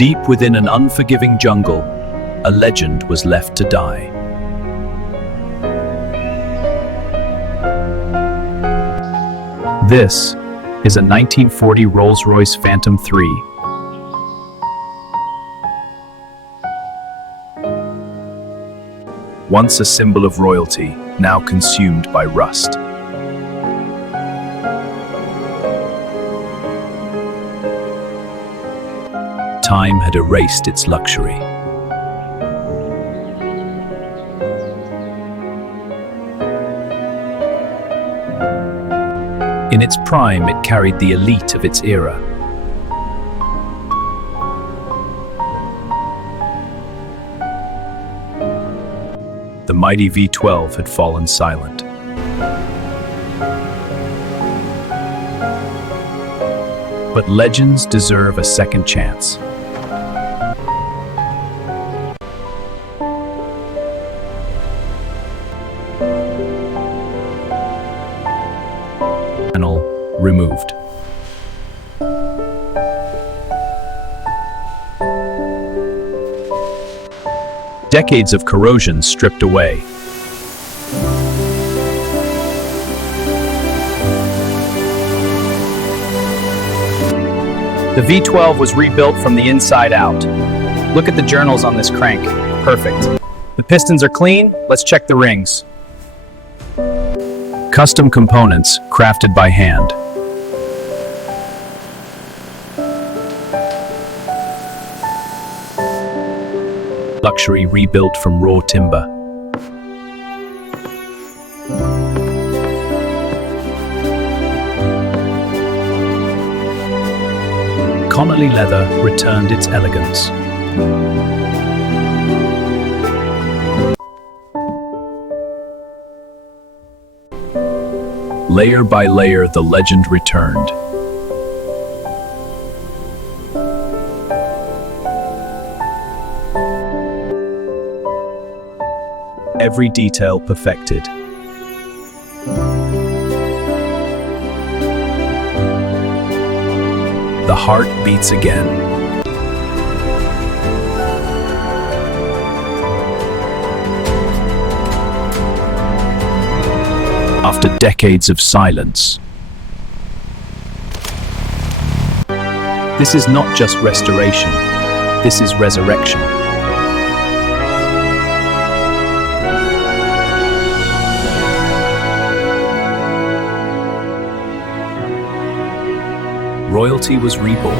Deep within an unforgiving jungle, a legend was left to die. This is a 1940 Rolls-Royce Phantom III. Once a symbol of royalty, now consumed by rust. Time had erased its luxury. In its prime, it carried the elite of its era. The mighty V12 had fallen silent. But legends deserve a second chance. Panel removed. Decades of corrosion stripped away. The V12 was rebuilt from the inside out. Look at the journals on this crank. Perfect. The pistons are clean. Let's check the rings. Custom components crafted by hand. Luxury rebuilt from raw timber. Connolly leather returned its elegance. Layer by layer, the legend returned. Every detail perfected. The heart beats again. After decades of silence. This is not just restoration, this is resurrection. Royalty was reborn.